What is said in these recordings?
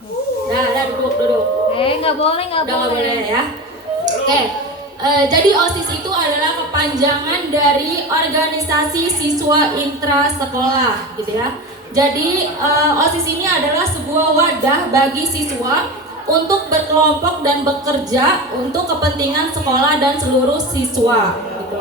Nah, duduk. Nggak boleh. Nggak boleh ya. Oke. Jadi OSIS itu adalah kepanjangan dari organisasi siswa intrasekolah, gitu ya. Jadi OSIS ini adalah sebuah wadah bagi siswa untuk berkelompok dan bekerja untuk kepentingan sekolah dan seluruh siswa, gitu.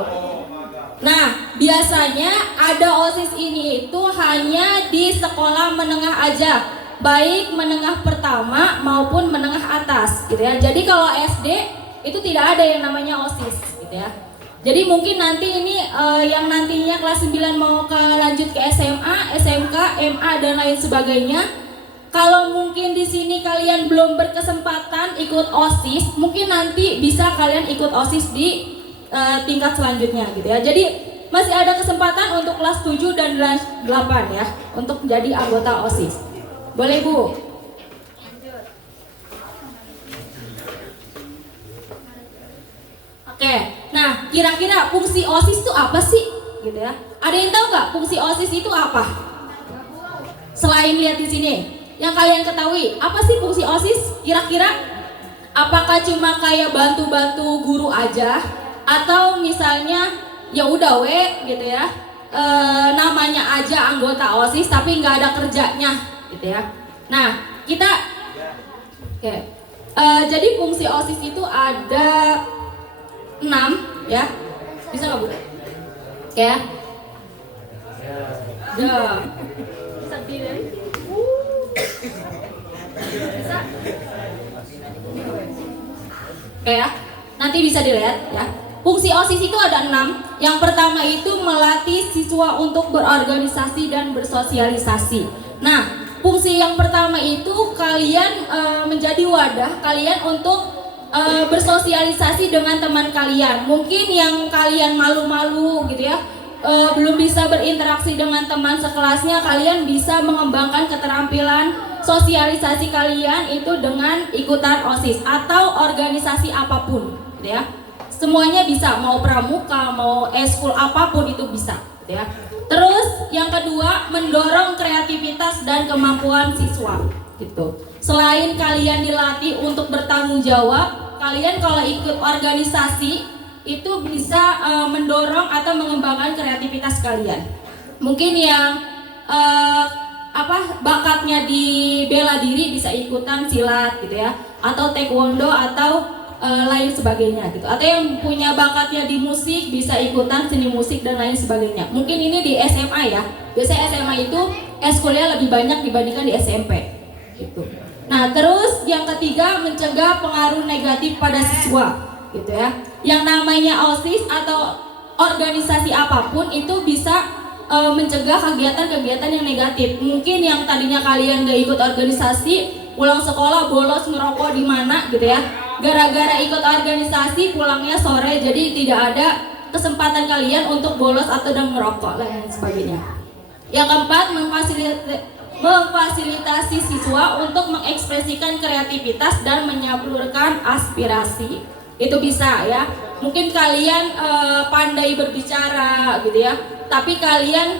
Nah, biasanya ada OSIS ini itu hanya di sekolah menengah aja, baik menengah pertama maupun menengah atas, gitu ya. Jadi kalau SD itu tidak ada yang namanya OSIS, gitu ya. Jadi mungkin nanti ini yang nantinya kelas 9 mau lanjut ke SMA, SMK, MA dan lain sebagainya. Kalau mungkin di sini kalian belum berkesempatan ikut OSIS, mungkin nanti bisa kalian ikut OSIS di tingkat selanjutnya, gitu ya. Jadi masih ada kesempatan untuk kelas 7 dan kelas 8 ya untuk menjadi anggota OSIS. Boleh, Bu? Oke, nah kira-kira fungsi OSIS itu apa sih? Gitu ya. Ada yang tahu nggak fungsi OSIS itu apa? Selain lihat di sini, yang kalian ketahui, apa sih fungsi OSIS? Kira-kira? Apakah cuma kayak bantu-bantu guru aja? Atau misalnya ya udah gitu ya, namanya aja anggota OSIS tapi nggak ada kerjanya, gitu ya. Nah kita, oke, jadi fungsi OSIS itu ada 6 ya, bisa nggak Bu? Oke ya. Bisa dilihat? Bisa? Oke ya, nanti bisa dilihat ya. Fungsi OSIS itu ada 6. Yang pertama itu melatih siswa untuk berorganisasi dan bersosialisasi. Nah, fungsi yang pertama itu kalian menjadi wadah kalian untuk bersosialisasi dengan teman kalian. Mungkin yang kalian malu-malu gitu ya, belum bisa berinteraksi dengan teman sekelasnya, kalian bisa mengembangkan keterampilan sosialisasi kalian itu dengan ikutan OSIS atau organisasi apapun, gitu ya. Semuanya bisa, mau pramuka, mau eskul apapun itu bisa, gitu ya. Terus yang kedua, mendorong kreativitas dan kemampuan siswa, gitu. Selain kalian dilatih untuk bertanggung jawab, kalian kalau ikut organisasi itu bisa mendorong atau mengembangkan kreativitas kalian. Mungkin yang bakatnya di bela diri bisa ikutan silat, gitu ya, atau taekwondo atau lain sebagainya, gitu. Atau yang punya bakatnya di musik bisa ikutan seni musik dan lain sebagainya. Mungkin ini di SMA ya. Biasanya SMA itu eskulnya lebih banyak dibandingkan di SMP, gitu. Nah, terus yang ketiga, mencegah pengaruh negatif pada siswa, gitu ya. Yang namanya OSIS atau organisasi apapun itu bisa mencegah kegiatan-kegiatan yang negatif. Mungkin yang tadinya kalian gak ikut organisasi, pulang sekolah bolos ngerokok di mana, gitu ya. Gara-gara ikut organisasi pulangnya sore, jadi tidak ada kesempatan kalian untuk bolos atau dan merokok dan sebagainya. Yang keempat, memfasilitasi siswa untuk mengekspresikan kreativitas dan menyalurkan aspirasi. Itu bisa ya. Mungkin kalian pandai berbicara, gitu ya, tapi kalian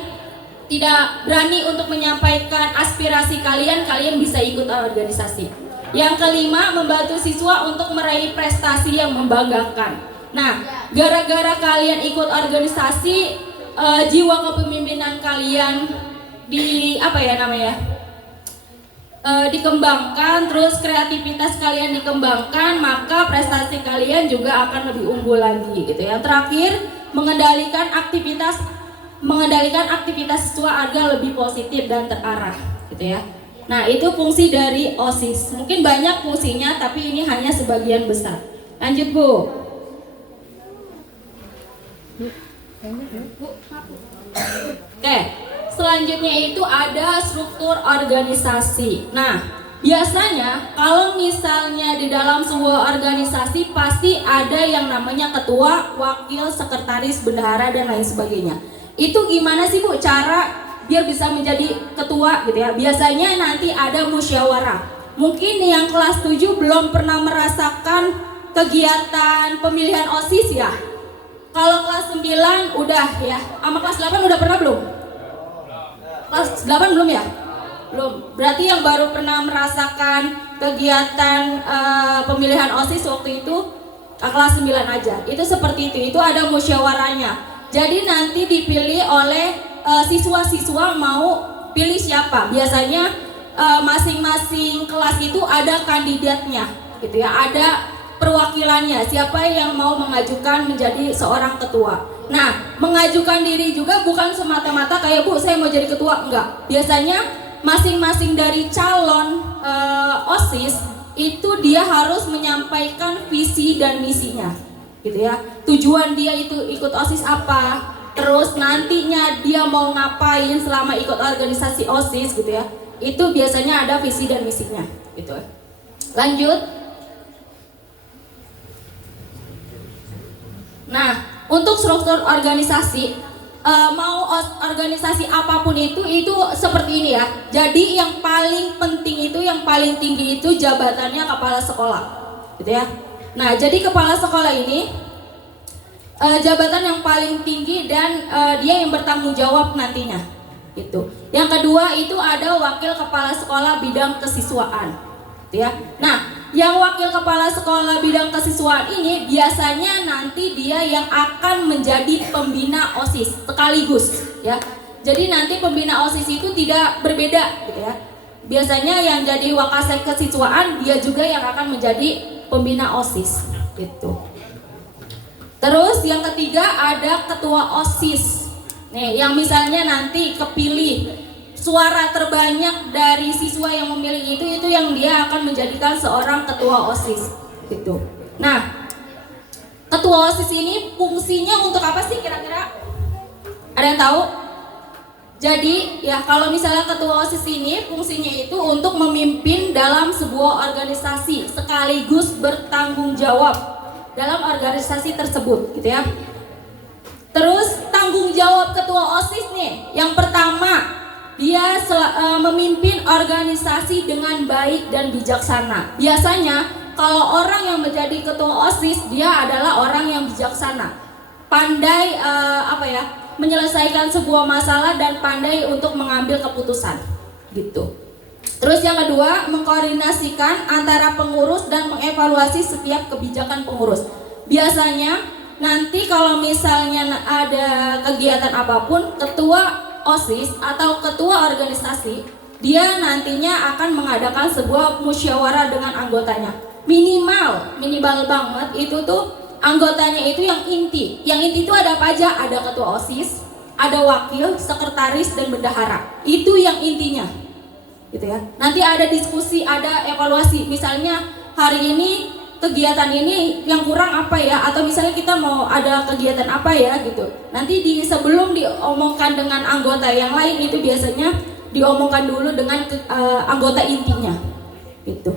tidak berani untuk menyampaikan aspirasi kalian bisa ikut organisasi. Yang kelima, membantu siswa untuk meraih prestasi yang membanggakan. Nah, gara-gara kalian ikut organisasi, jiwa kepemimpinan kalian dikembangkan, terus kreativitas kalian dikembangkan, maka prestasi kalian juga akan lebih unggul lagi, gitu ya. Terakhir, mengendalikan aktivitas siswa agar lebih positif dan terarah, gitu ya. Nah, itu fungsi dari OSIS. Mungkin banyak fungsinya, tapi ini hanya sebagian besar. Lanjut, Bu. Oke, selanjutnya itu ada struktur organisasi. Nah, biasanya kalau misalnya di dalam sebuah organisasi pasti ada yang namanya ketua, wakil, sekretaris, bendahara dan lain sebagainya. Itu gimana sih, Bu, cara biar bisa menjadi ketua, gitu ya? Biasanya nanti ada musyawarah. Mungkin yang kelas 7 belum pernah merasakan kegiatan pemilihan OSIS ya. Kalau kelas 9 udah ya. Sama kelas 8 udah pernah belum? Kelas 8 belum ya? Belum. Berarti yang baru pernah merasakan kegiatan pemilihan OSIS waktu itu kelas 9 aja. Itu seperti itu. Itu ada musyawarahnya. Jadi nanti dipilih oleh siswa-siswa mau pilih siapa. Biasanya masing-masing kelas itu ada kandidatnya, gitu ya. Ada perwakilannya, siapa yang mau mengajukan menjadi seorang ketua. Nah, mengajukan diri juga bukan semata-mata kayak Bu, saya mau jadi ketua, enggak. Biasanya masing-masing dari calon OSIS itu dia harus menyampaikan visi dan misinya, gitu ya. Tujuan dia itu ikut OSIS apa, terus nantinya dia mau ngapain selama ikut organisasi OSIS, gitu ya. Itu biasanya ada visi dan misinya, gitu. Lanjut. Nah, untuk struktur organisasi, mau organisasi apapun itu seperti ini ya. Jadi yang paling penting itu, yang paling tinggi itu jabatannya kepala sekolah, gitu ya. Nah, jadi kepala sekolah ini jabatan yang paling tinggi dan dia yang bertanggung jawab nantinya, gitu. Yang kedua itu ada wakil kepala sekolah bidang kesiswaan, gitu ya. Nah, yang wakil kepala sekolah bidang kesiswaan ini biasanya nanti dia yang akan menjadi pembina OSIS sekaligus, ya. Jadi nanti pembina OSIS itu tidak berbeda, gitu ya. Biasanya yang jadi wakasek kesiswaan dia juga yang akan menjadi pembina OSIS, gitu. Terus yang ketiga ada ketua OSIS. Nih, yang misalnya nanti kepilih suara terbanyak dari siswa yang memilih itu yang dia akan menjadikan seorang ketua OSIS, gitu. Nah, ketua OSIS ini fungsinya untuk apa sih kira-kira? Ada yang tahu? Jadi ya kalau misalnya ketua OSIS ini fungsinya itu untuk memimpin dalam sebuah organisasi sekaligus bertanggung jawab dalam organisasi tersebut, gitu ya. Terus tanggung jawab ketua OSIS nih, yang pertama dia memimpin organisasi dengan baik dan bijaksana. Biasanya kalau orang yang menjadi ketua OSIS dia adalah orang yang bijaksana, pandai menyelesaikan sebuah masalah dan pandai untuk mengambil keputusan, gitu. Terus yang kedua, mengkoordinasikan antara pengurus dan mengevaluasi setiap kebijakan pengurus. Biasanya nanti kalau misalnya ada kegiatan apapun, ketua OSIS atau ketua organisasi dia nantinya akan mengadakan sebuah musyawarah dengan anggotanya. Minimal banget itu tuh anggotanya itu yang inti. Yang inti itu ada apa aja? Ada ketua OSIS, ada wakil, sekretaris dan bendahara. Itu yang intinya, gitu ya. Nanti ada diskusi, ada evaluasi. Misalnya hari ini kegiatan ini yang kurang apa ya, atau misalnya kita mau ada kegiatan apa ya, gitu. Nanti sebelum diomongkan dengan anggota yang lain itu biasanya diomongkan dulu dengan anggota intinya, gitu.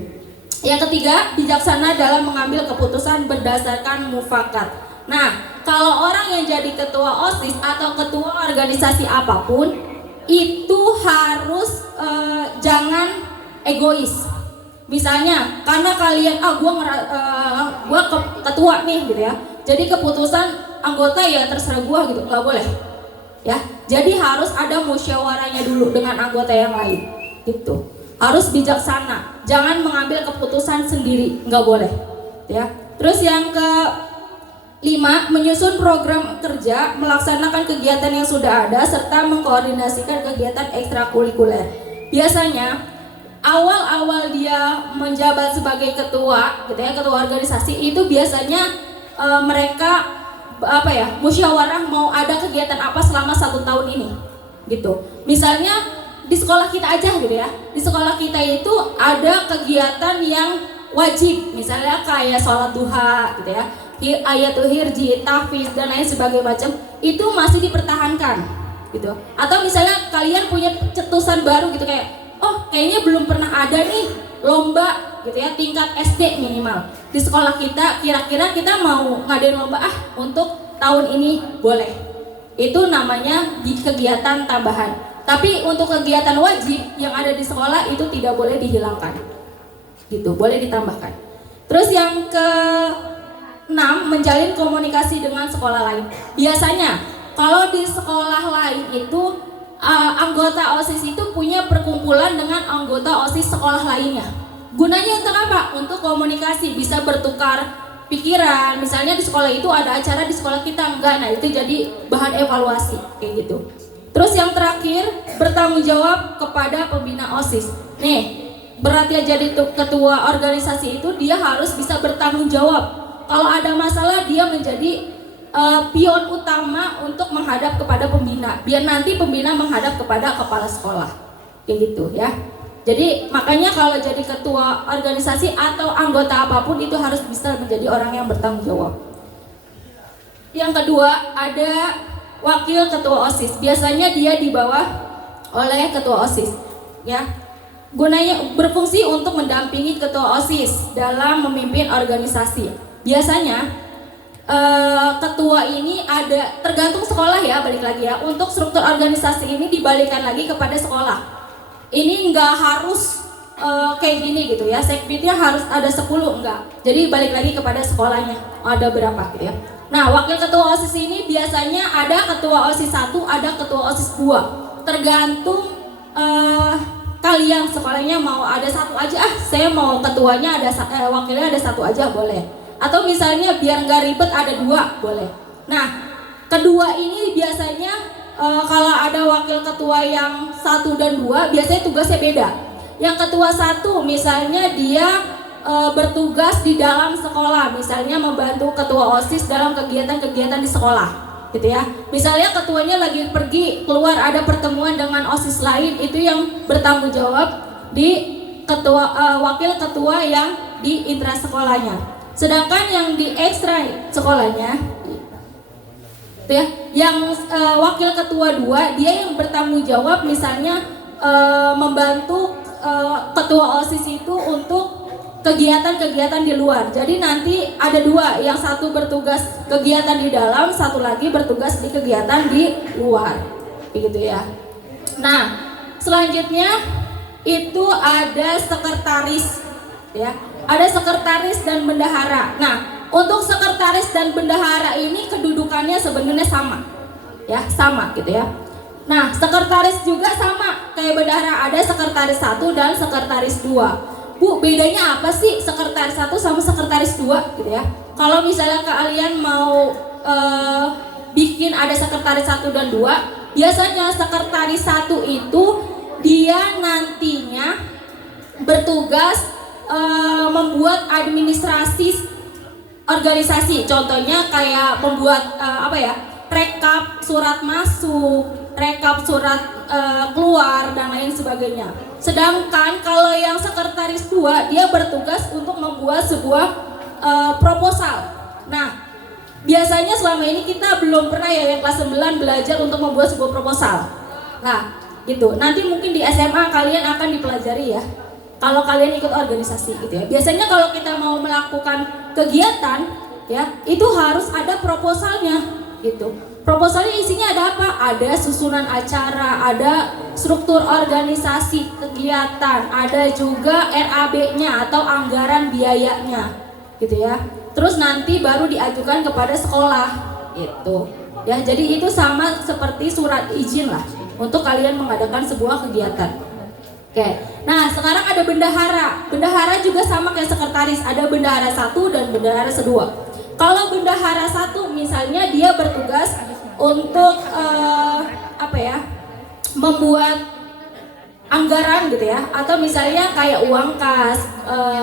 Yang ketiga, bijaksana dalam mengambil keputusan berdasarkan mufakat. Nah, kalau orang yang jadi ketua OSIS atau ketua organisasi apapun itu harus jangan egois. Misalnya karena kalian gua ketua nih, gitu ya. Jadi keputusan anggota ya terserah gua, gitu, nggak boleh. Ya, jadi harus ada musyawarahnya dulu dengan anggota yang lain, gitu. Harus bijaksana, jangan mengambil keputusan sendiri, nggak boleh. Ya. Terus yang ke-5, menyusun program kerja, melaksanakan kegiatan yang sudah ada serta mengkoordinasikan kegiatan ekstrakurikuler. Biasanya awal-awal dia menjabat sebagai ketua, gitu ya, ketua organisasi itu biasanya mereka musyawarah mau ada kegiatan apa selama 1 tahun ini, gitu. Misalnya di sekolah kita aja, gitu ya, di sekolah kita itu ada kegiatan yang wajib, misalnya kayak sholat duha, gitu ya, ayatul hirji, tahfiz dan lain sebagainya macam, itu masih dipertahankan, gitu. Atau misalnya kalian punya cetusan baru, gitu, kayak oh kayaknya belum pernah ada nih lomba, gitu ya, tingkat SD minimal di sekolah kita, kira-kira kita mau ngadain lomba untuk tahun ini, boleh. Itu namanya di kegiatan tambahan. Tapi untuk kegiatan wajib yang ada di sekolah itu tidak boleh dihilangkan, gitu, boleh ditambahkan. Terus yang ke-6, menjalin komunikasi dengan sekolah lain. Biasanya kalau di sekolah lain itu anggota OSIS itu punya perkumpulan dengan anggota OSIS sekolah lainnya. Gunanya untuk apa? Untuk komunikasi, bisa bertukar pikiran. Misalnya di sekolah itu ada acara, di sekolah kita enggak. Nah, itu jadi bahan evaluasi kayak gitu. Terus yang terakhir, bertanggung jawab kepada pembina OSIS. Nih, beratnya jadi ketua organisasi itu dia harus bisa bertanggung jawab. Kalau ada masalah dia menjadi pion utama untuk menghadap kepada pembina, biar nanti pembina menghadap kepada kepala sekolah, kayak gitu ya. Jadi makanya kalau jadi ketua organisasi atau anggota apapun itu harus bisa menjadi orang yang bertanggung jawab. Yang kedua ada wakil ketua OSIS. Biasanya dia di bawah oleh ketua OSIS, ya. Gunanya berfungsi untuk mendampingi ketua OSIS dalam memimpin organisasi. Biasanya ketua ini ada tergantung sekolah ya, balik lagi ya. Untuk struktur organisasi ini dibalikan lagi kepada sekolah. Ini nggak harus kayak gini gitu ya. Sekbidnya harus ada 10 enggak. Jadi balik lagi kepada sekolahnya. Ada berapa gitu ya. Nah, wakil ketua OSIS ini biasanya ada ketua OSIS 1, ada ketua OSIS 2. Tergantung kalian sekolahnya mau ada satu aja, saya mau ketuanya ada wakilnya ada satu aja boleh. Atau misalnya biar nggak ribet ada 2 boleh. Nah, kedua ini biasanya kalau ada wakil ketua yang 1 dan 2 biasanya tugasnya beda. Yang ketua 1 misalnya dia bertugas di dalam sekolah, misalnya membantu ketua OSIS dalam kegiatan-kegiatan di sekolah, gitu ya. Misalnya ketuanya lagi pergi keluar ada pertemuan dengan OSIS lain, itu yang bertanggung jawab di wakil ketua yang di intra sekolahnya. Sedangkan yang di ekstra sekolahnya itu ya, yang wakil ketua 2 dia yang bertanggung jawab misalnya membantu ketua OSIS itu untuk kegiatan-kegiatan di luar. Jadi nanti ada 2, yang satu bertugas kegiatan di dalam, satu lagi bertugas di kegiatan di luar, begitu ya. Nah, selanjutnya itu ada sekretaris, ya. Ada sekretaris dan bendahara. Nah, untuk sekretaris dan bendahara ini kedudukannya sebenarnya sama, ya, sama gitu ya. Nah, sekretaris juga sama kayak bendahara, ada sekretaris 1 dan sekretaris 2. Bu, bedanya apa sih sekretaris 1 sama sekretaris 2 gitu ya? Kalau misalnya kalian mau bikin ada sekretaris 1 dan 2, biasanya sekretaris 1 itu dia nantinya bertugas membuat administrasi organisasi. Contohnya kayak membuat rekap surat masuk, rekap surat keluar dan lain sebagainya. Sedangkan kalau yang sekretaris 2 dia bertugas untuk membuat sebuah proposal. Nah, biasanya selama ini kita belum pernah ya yang kelas 9 belajar untuk membuat sebuah proposal. Nah, gitu. Nanti mungkin di SMA kalian akan dipelajari ya. Kalau kalian ikut organisasi gitu ya. Biasanya kalau kita mau melakukan kegiatan ya, itu harus ada proposalnya gitu. Proposalnya isinya ada apa? Ada susunan acara, ada struktur organisasi kegiatan, ada juga RAB-nya atau anggaran biayanya, gitu ya. Terus nanti baru diajukan kepada sekolah, gitu. Ya, jadi itu sama seperti surat izin lah untuk kalian mengadakan sebuah kegiatan. Oke. Nah, sekarang ada bendahara. Bendahara juga sama kayak sekretaris, ada bendahara 1 dan bendahara 2. Kalau bendahara 1 misalnya dia bertugas untuk membuat anggaran gitu ya, atau misalnya kayak uang kas,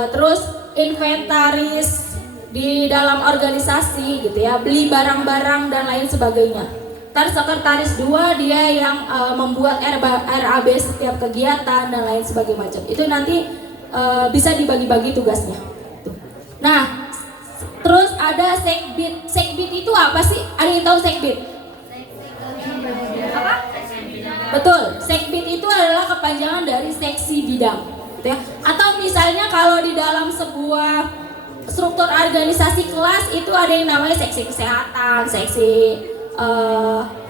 terus inventaris di dalam organisasi gitu ya, beli barang-barang dan lain sebagainya. Ntar sekretaris 2 dia yang membuat RAB setiap kegiatan dan lain sebagainya macam. Itu nanti bisa dibagi-bagi tugasnya. Nah, terus ada sekbid. Sekbid itu apa sih? Ada yang tahu sekbid? Apa? Betul, sekbid itu adalah kepanjangan dari seksi bidang, gitu ya. Atau misalnya kalau di dalam sebuah struktur organisasi kelas itu ada yang namanya seksi kesehatan, seksi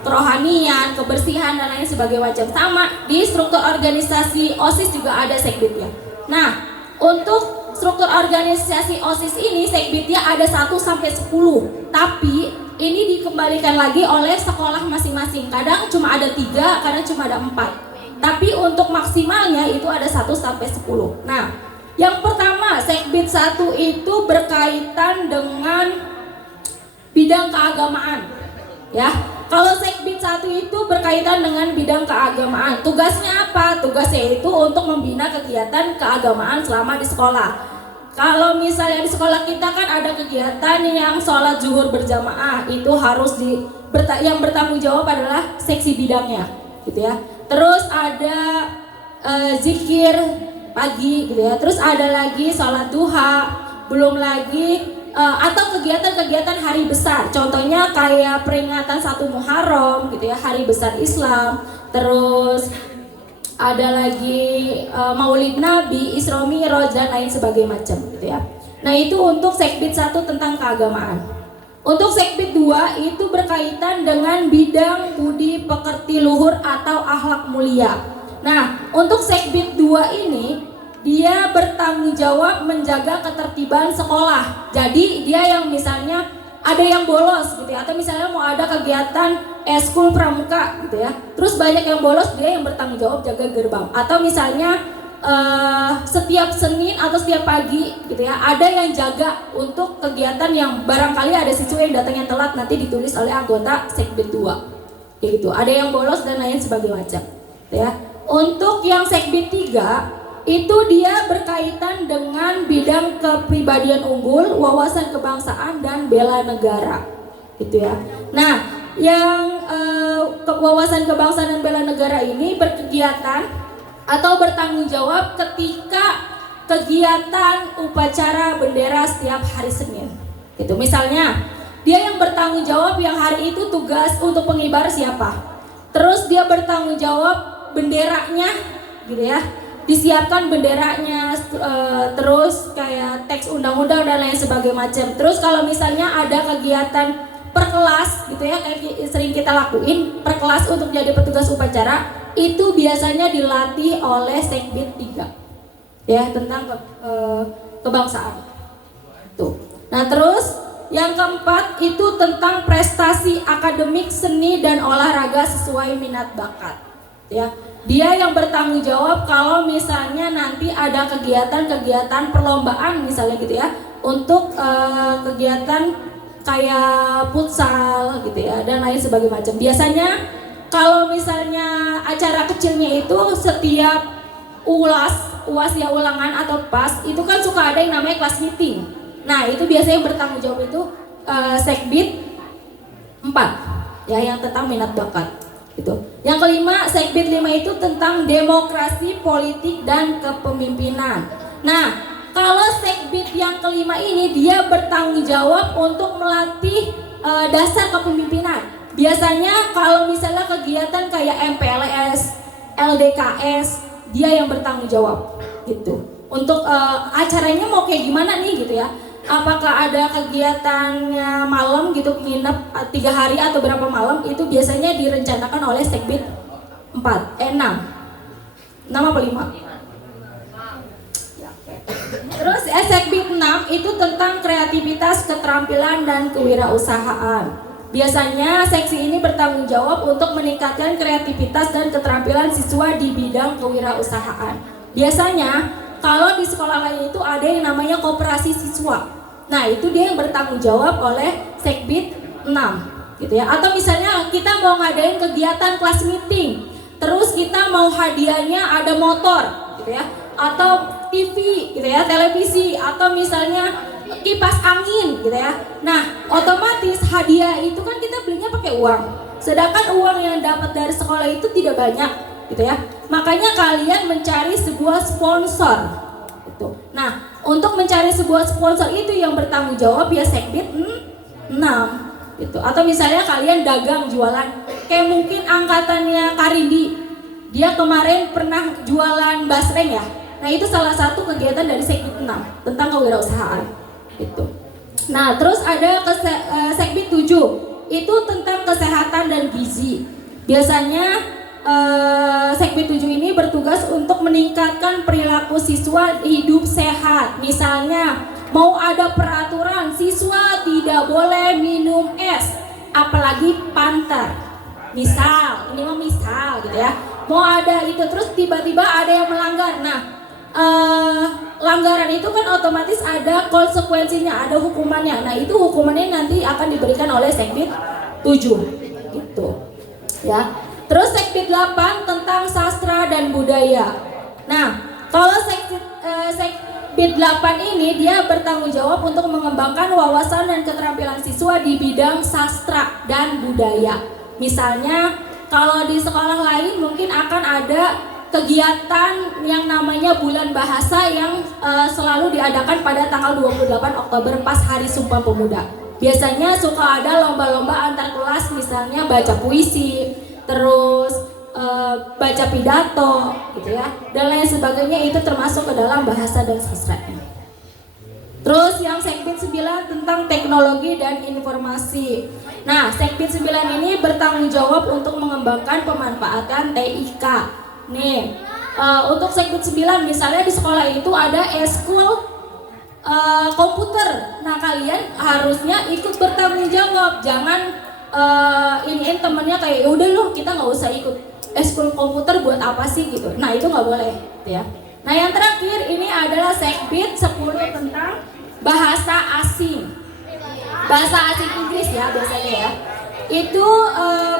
kerohanian, kebersihan dan lain sebagainya macam. Sama di struktur organisasi OSIS juga ada sekbidnya. Nah, untuk struktur organisasi OSIS ini sekbidnya ada 1 sampai 10, tapi ini dikembalikan lagi oleh sekolah masing-masing. Kadang cuma ada 3, kadang cuma ada 4. Tapi untuk maksimalnya itu ada 1 sampai 10. Nah, yang pertama Sekbid 1 itu berkaitan dengan bidang keagamaan. Ya, kalau Sekbid 1 itu berkaitan dengan bidang keagamaan. Tugasnya apa? Tugasnya itu untuk membina kegiatan keagamaan selama di sekolah. Kalau misalnya di sekolah kita kan ada kegiatan yang sholat zuhur berjamaah, itu harus yang bertanggung jawab adalah seksi bidangnya, gitu ya. Terus ada zikir pagi, gitu ya. Terus ada lagi sholat duha, belum lagi atau kegiatan-kegiatan hari besar. Contohnya kayak peringatan 1 Muharram, gitu ya, hari besar Islam. Terus ada lagi Maulid Nabi, Isra Mi'raj dan lain sebagainya macam, gitu ya. Nah, itu untuk Sekbid 1 tentang keagamaan. Untuk Sekbid 2 itu berkaitan dengan bidang budi pekerti luhur atau akhlak mulia. Nah, untuk Sekbid 2 ini dia bertanggung jawab menjaga ketertiban sekolah. Jadi dia yang misalnya ada yang bolos, gitu ya, atau misalnya mau ada kegiatan eskul pramuka, gitu ya, terus banyak yang bolos, dia yang bertanggung jawab jaga gerbang. Atau misalnya setiap Senin atau setiap pagi, gitu ya, ada yang jaga untuk kegiatan yang barangkali ada siswa yang datangnya telat, nanti ditulis oleh anggota Sekbid 2, kayak gitu. Ada yang bolos dan lain sebagainya macam, gitu ya. Untuk yang Sekbid 3 itu dia berkaitan dengan bidang kepribadian unggul, wawasan kebangsaan dan bela negara, gitu ya. Nah, yang wawasan kebangsaan dan bela negara ini berkegiatan atau bertanggung jawab ketika kegiatan upacara bendera setiap hari Senin, gitu. Misalnya dia yang bertanggung jawab yang hari itu tugas untuk pengibar siapa, terus dia bertanggung jawab benderanya, gitu ya, disiapkan benderanya, terus kayak teks undang-undang dan lain sebagainya macam. Terus kalau misalnya ada kegiatan per kelas, gitu ya, kayak sering kita lakuin per kelas untuk jadi petugas upacara, itu biasanya dilatih oleh Sekbid 3, ya, tentang kebangsaan. Tuh. Nah, terus yang keempat itu tentang prestasi akademik, seni dan olahraga sesuai minat bakat, ya. Dia yang bertanggung jawab kalau misalnya nanti ada kegiatan-kegiatan perlombaan misalnya, gitu ya, untuk kegiatan kayak futsal, gitu ya, dan lain sebagainya macam. Biasanya kalau misalnya acara kecilnya itu setiap UAS ya, ulangan atau PAS, itu kan suka ada yang namanya kelas meeting. Nah, itu biasanya bertanggung jawab itu Sekbid 4, ya, yang tentang minat bakat. Gitu. Yang kelima, Sekbid 5 itu tentang demokrasi, politik, dan kepemimpinan. Nah, kalau Sekbid yang kelima ini dia bertanggung jawab untuk melatih dasar kepemimpinan. Biasanya kalau misalnya kegiatan kayak MPLS, LDKS, dia yang bertanggung jawab, gitu. Untuk acaranya mau kayak gimana nih, gitu ya. Apakah ada kegiatannya malam gitu, nginep 3 hari atau berapa malam, itu biasanya direncanakan oleh Sekbid 6 apa 5? Terus Sekbid 6 itu tentang kreativitas, keterampilan dan kewirausahaan. Biasanya seksi ini bertanggung jawab untuk meningkatkan kreativitas dan keterampilan siswa di bidang kewirausahaan. Biasanya kalau di sekolah lain itu ada yang namanya koperasi siswa. Nah, itu dia yang bertanggung jawab oleh Sekbid 6, gitu ya. Atau misalnya kita mau ngadain kegiatan kelas meeting, terus kita mau hadiahnya ada motor, gitu ya, atau TV, gitu ya, televisi, atau misalnya kipas angin, gitu ya. Nah, otomatis hadiah itu kan kita belinya pakai uang. Sedangkan uang yang dapat dari sekolah itu tidak banyak, gitu ya. Makanya kalian mencari sebuah sponsor, gitu. Nah, untuk mencari sebuah sponsor itu yang bertanggung jawab ya Sekbid 6, gitu. Atau misalnya kalian dagang jualan, kayak mungkin angkatannya Karindi, dia kemarin pernah jualan basreng ya. Nah, itu salah satu kegiatan dari Sekbid 6 tentang kewirausahaan, gitu. Nah, terus ada Sekbid 7 itu tentang kesehatan dan gizi. Biasanya Sekbid 7 ini bertugas untuk meningkatkan perilaku siswa hidup sehat. Misalnya mau ada peraturan siswa tidak boleh minum es, apalagi panter. Misal, ini mah misal gitu ya. Mau ada itu terus tiba-tiba ada yang melanggar. Nah, langgaran itu kan otomatis ada konsekuensinya, ada hukumannya. Nah, itu hukumannya nanti akan diberikan oleh Sekbid 7 gitu. Ya. Terus Sekbid 8 tentang sastra dan budaya. Nah, kalau Sekbid 8 ini dia bertanggung jawab untuk mengembangkan wawasan dan keterampilan siswa di bidang sastra dan budaya. Misalnya kalau di sekolah lain mungkin akan ada kegiatan yang namanya Bulan Bahasa yang selalu diadakan pada tanggal 28 Oktober pas Hari Sumpah Pemuda. Biasanya suka ada lomba-lomba antar kelas, misalnya baca puisi, terus baca pidato gitu ya, dan lain sebagainya. Itu termasuk ke dalam bahasa dan sastranya. Terus yang Sekbid 9 tentang teknologi dan informasi. Nah, Sekbid 9 ini bertanggung jawab untuk mengembangkan pemanfaatan TIK. Nih, untuk Sekbid 9 misalnya di sekolah itu ada eskul komputer. Nah, kalian harusnya ikut bertanggung jawab. Jangan iniin temennya kayak udah loh kita nggak usah ikut eskul komputer buat apa sih gitu. Nah, itu nggak boleh gitu ya. Nah, yang terakhir ini adalah Sekbid 10 tentang bahasa asing. Bahasa asing Inggris ya biasanya ya. Itu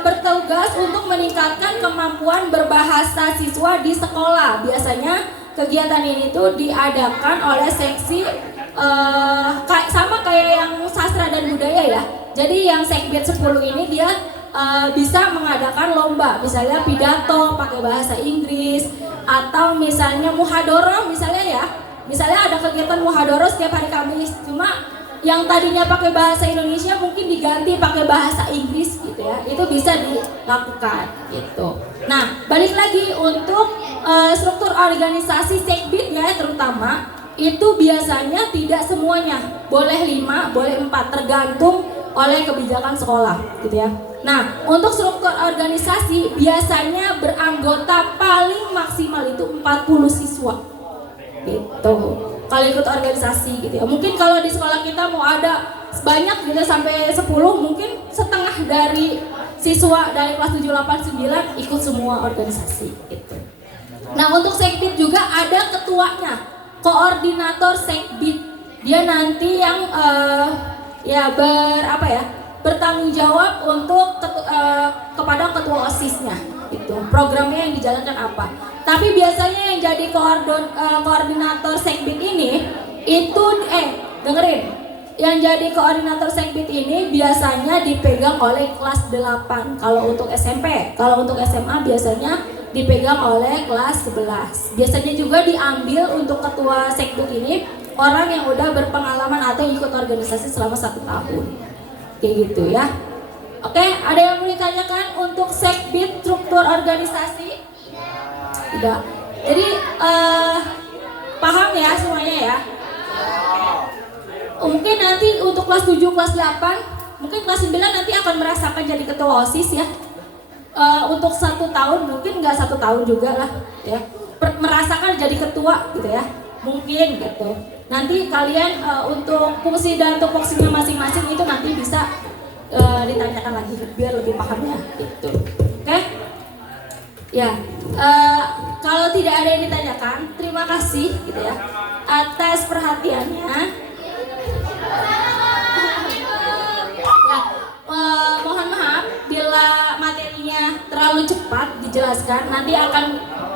bertugas untuk meningkatkan kemampuan berbahasa siswa di sekolah. Biasanya kegiatan ini tuh diadakan oleh seksi sama kayak yang sastra dan budaya ya. Jadi yang Sekbid 10 ini dia bisa mengadakan lomba, misalnya pidato pakai bahasa Inggris, atau misalnya muhadoroh misalnya ya. Misalnya ada kegiatan muhadoroh setiap hari Kamis, cuma yang tadinya pakai bahasa Indonesia mungkin diganti pakai bahasa Inggris gitu ya. Itu bisa dilakukan gitu. Nah, balik lagi untuk struktur organisasi Sekbid ya, terutama itu biasanya tidak semuanya, boleh 5, boleh 4, tergantung oleh kebijakan sekolah gitu ya. Nah, untuk struktur organisasi biasanya beranggota paling maksimal itu 40 siswa gitu kalau ikut organisasi gitu ya. Mungkin kalau di sekolah kita mau ada banyak gitu sampai 10, mungkin setengah dari siswa dari kelas 7, 8, 9 ikut semua organisasi gitu. Nah, untuk Sekbid juga ada ketuanya, koordinator Sekbid. Dia nanti yang bertanggung jawab untuk kepada ketua OSIS-nya itu. Programnya yang dijalankan apa. Tapi biasanya yang jadi koordinator Sekbid ini itu dengerin. Yang jadi koordinator Sekbid ini biasanya dipegang oleh kelas 8 kalau untuk SMP. Kalau untuk SMA biasanya dipegang oleh kelas 11. Biasanya juga diambil untuk ketua Sekbid ini orang yang udah berpengalaman atau ikut organisasi selama 1 tahun. Kayak gitu ya. Oke, ada yang mau ditanyakan untuk Sekbid struktur organisasi? Tidak. Jadi paham ya semuanya ya? Mungkin nanti untuk kelas 7, kelas 8, mungkin kelas 9 nanti akan merasakan jadi ketua OSIS ya. Untuk 1 tahun, mungkin nggak 1 tahun juga lah ya. Merasakan jadi ketua gitu ya. Mungkin gitu. Nanti kalian untuk fungsi dan tupoksinya masing-masing itu nanti bisa ditanyakan lagi biar lebih paham ya gitu. Oke? Ya, kalau tidak ada yang ditanyakan, terima kasih gitu ya atas perhatiannya. Ya, mohon maaf bila materinya terlalu cepat dijelaskan. Nanti akan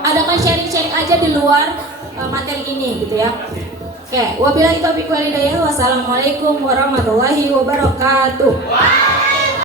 adakan sharing-sharing aja di luar materi ini gitu ya. Oke, wabillahi taufiq wal hidayah. Wassalamualaikum warahmatullahi wabarakatuh.